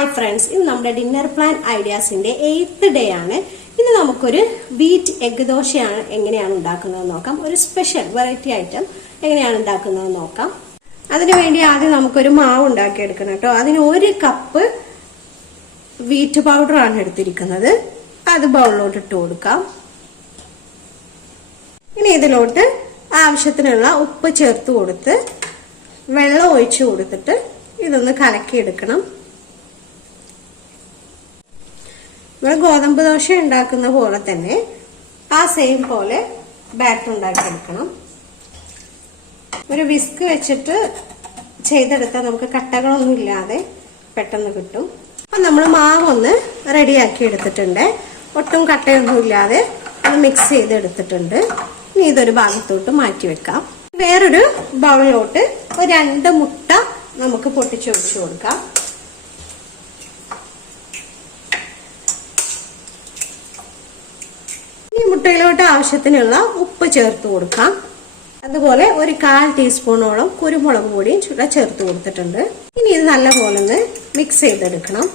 Hi friends, ഇന്ന് നമ്മുടെ dinner plan ഐഡിയാസിന്റെ 8th day ആണ്. ഇന്ന് നമുക്കൊരു വീറ്റ് എഗ് ദോശയാണ് എങ്ങനെയാണ് ഉണ്ടാക്കുന്നത് നോക്കാം. ഒരു സ്പെഷ്യൽ വെറൈറ്റി ഐറ്റം എങ്ങനെയാണ് ഉണ്ടാക്കുന്നത് നോക്കാം. അതിനുവേണ്ടി ആദ്യം നമുക്കൊരു മാവ് ഉണ്ടാക്കിയെടുക്കണം കേട്ടോ. അതിന് 1 കപ്പ് വീറ്റ് പൗഡർ ആണ് എടുത്തിരിക്കുന്നത്. അത് ബൗളിലോട്ട് ഇട്ട് കൊടുക്കാം. ഇനി ഇതിലോട്ട് ആവശ്യത്തിനുള്ള ഉപ്പ് ചേർത്ത് കൊടുത്ത് വെള്ളം ഒഴിച്ചു കൊടുത്തിട്ട് ഇതൊന്ന് കലക്കിയെടുക്കണം. നമ്മൾ ഗോതമ്പ് ദോശ ഉണ്ടാക്കുന്ന പോലെ തന്നെ ആ സെയിം പോലെ ബാറ്റർ ഉണ്ടാക്കിയെടുക്കണം. ഒരു വിസ്ക് വെച്ചിട്ട് ചെയ്തെടുത്താൽ നമുക്ക് കട്ടകളൊന്നും ഇല്ലാതെ പെട്ടെന്ന് കിട്ടും. അപ്പം നമ്മൾ മാവൊന്ന് റെഡിയാക്കി എടുത്തിട്ടുണ്ട്. ഒട്ടും കട്ടയൊന്നും ഇല്ലാതെ അത് മിക്സ് ചെയ്തെടുത്തിട്ടുണ്ട്. ഇനി ഇതൊരു ഭാഗത്തോട്ട് മാറ്റി വെക്കാം. വേറൊരു ബൗളിലോട്ട് 2 മുട്ട നമുക്ക് പൊട്ടിച്ചൊഴിച്ചു കൊടുക്കാം. ഈ മുട്ടയിലോട്ട് ആവശ്യത്തിനുള്ള ഉപ്പ് ചേർത്ത് കൊടുക്കാം. അതുപോലെ ഒരു 1/4 ടീസ്പൂണോളം കുരുമുളക് പൊടിയും ചേർത്ത് കൊടുത്തിട്ടുണ്ട്. ഇനി ഇത് നല്ലപോലെ ഒന്ന് മിക്സ് ചെയ്തെടുക്കണം.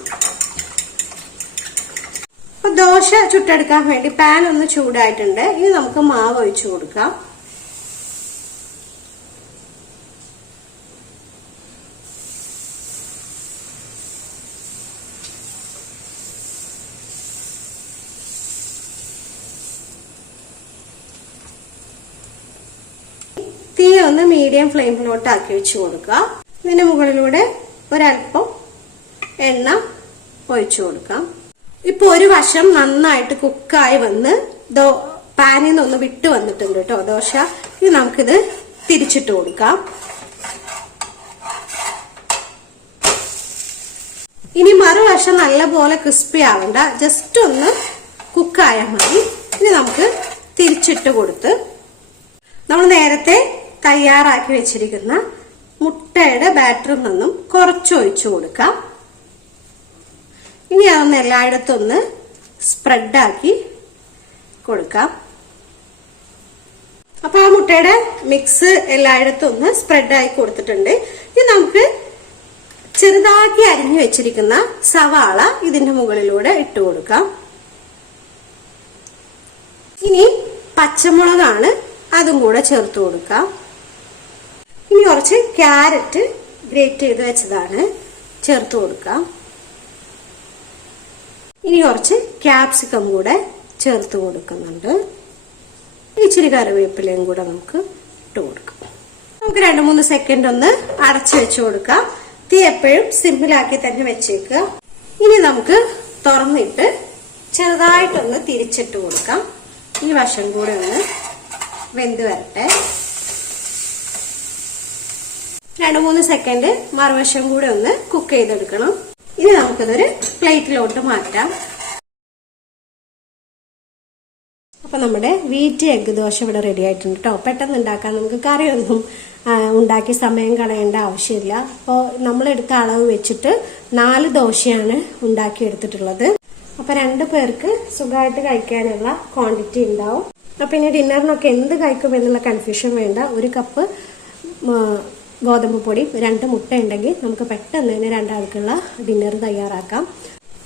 അപ്പൊ ദോശ ചുട്ടെടുക്കാൻ വേണ്ടി പാൻ ഒന്ന് ചൂടായിട്ടുണ്ട്. ഇനി നമുക്ക് മാവ് ഒഴിച്ചു കൊടുക്കാം. തീ ഒന്ന് മീഡിയം ഫ്ലെയിമിലോട്ട് ആക്കി വെച്ച് കൊടുക്കുക. ഇതിന് മുകളിലൂടെ ഒരല്പം എണ്ണ ഒഴിച്ചു കൊടുക്കാം. ഇപ്പൊ ഒരു വശം നന്നായിട്ട് കുക്കായി വന്ന് പാനിൽ നിന്നൊന്ന് വിട്ട് വന്നിട്ടുണ്ട് കേട്ടോ ദോശ. ഇനി നമുക്കിത് തിരിച്ചിട്ട് കൊടുക്കാം. ഇനി മറുവശം നല്ലപോലെ ക്രിസ്പി ആവണ്ട, ജസ്റ്റ് ഒന്ന് കുക്കായാൽ മതി. ഇനി നമുക്ക് തിരിച്ചിട്ട് കൊടുത്ത് നമ്മൾ നേരത്തെ തയ്യാറാക്കി വെച്ചിരിക്കുന്ന മുട്ടയുടെ ബാറ്ററിൽ നിന്നും കുറച്ച് ഒഴിച്ചു കൊടുക്കാം. ഇനി അതൊന്ന് എല്ലായിടത്തും ഒന്ന് സ്പ്രെഡാക്കി കൊടുക്കാം. അപ്പൊ ആ മുട്ടയുടെ മിക്സ് എല്ലായിടത്തും ഒന്ന് സ്പ്രെഡായി കൊടുത്തിട്ടുണ്ട്. ഇനി നമുക്ക് ചെറുതാക്കി അരിഞ്ഞു വെച്ചിരിക്കുന്ന സവാള ഇതിന്റെ മുകളിലൂടെ ഇട്ട് കൊടുക്കാം. ഇനി പച്ചമുളകാണ്, അതും കൂടെ ചേർത്ത് കൊടുക്കാം. ഇനി കുറച്ച് ക്യാരറ്റ് ഗ്രേറ്റ് ചെയ്ത് വെച്ചതാണ് ചേർത്ത് കൊടുക്കാം. ഇനി കുറച്ച് ക്യാപ്സിക്കം കൂടെ ചേർത്ത് കൊടുക്കുന്നുണ്ട്. ഇച്ചിരി കറിവേപ്പിലയും കൂടെ നമുക്ക് ഇട്ട് കൊടുക്കാം. നമുക്ക് 2-3 സെക്കൻഡ് ഒന്ന് അടച്ചു വെച്ച് കൊടുക്കാം. തീ എപ്പോഴും സിമ്പിളാക്കി തന്നെ വെച്ചേക്കുക. ഇനി നമുക്ക് തുറന്നിട്ട് ചെറുതായിട്ടൊന്ന് തിരിച്ചിട്ട് കൊടുക്കാം. ഈ വശം കൂടെ ഒന്ന് വെന്ത് വരട്ടെ. 2-3 സെക്കൻഡ് മറുവശം കൂടെ ഒന്ന് കുക്ക് ചെയ്തെടുക്കണം. ഇനി നമുക്കിതൊരു പ്ലേറ്റിലോട്ട് മാറ്റാം. അപ്പൊ നമ്മുടെ വീറ്റ് എഗ് ദോശ ഇവിടെ റെഡി ആയിട്ടുണ്ട് കേട്ടോ. പെട്ടെന്ന് ഉണ്ടാക്കാൻ, നമുക്ക് കറിയൊന്നും ഉണ്ടാക്കി സമയം കളയേണ്ട ആവശ്യമില്ല. അപ്പോൾ നമ്മളെടുത്ത അളവ് വെച്ചിട്ട് 4 ദോശയാണ് ഉണ്ടാക്കിയെടുത്തിട്ടുള്ളത്. അപ്പൊ 2 പേർക്ക് സുഖമായിട്ട് കഴിക്കാനുള്ള ക്വാണ്ടിറ്റി ഉണ്ടാവും. അപ്പൊ ഇനി ഡിന്നറിനൊക്കെ എന്ത് കഴിക്കും എന്നുള്ള കൺഫ്യൂഷൻ വേണ്ട. 1 കപ്പ് ഗോതമ്പ് പൊടി, 2 മുട്ട ഉണ്ടെങ്കിൽ നമുക്ക് പെട്ടെന്ന് തന്നെ 2 ആൾക്കുള്ള ഡിന്നർ തയ്യാറാക്കാം.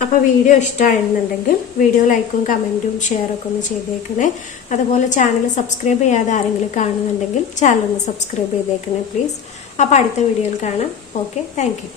അപ്പൊ വീഡിയോ ഇഷ്ടമായിരുന്നുണ്ടെങ്കിൽ വീഡിയോ ലൈക്കും കമന്റും ഷെയറൊക്കെ ഒന്ന് ചെയ്തേക്കണേ. അതുപോലെ ചാനൽ സബ്സ്ക്രൈബ് ചെയ്യാതെ ആരെങ്കിലും കാണുന്നുണ്ടെങ്കിൽ ചാനൽ ഒന്ന് സബ്സ്ക്രൈബ് ചെയ്തേക്കണേ പ്ലീസ്. അപ്പൊ അടുത്ത വീഡിയോയിൽ കാണാം. Okay, thank you.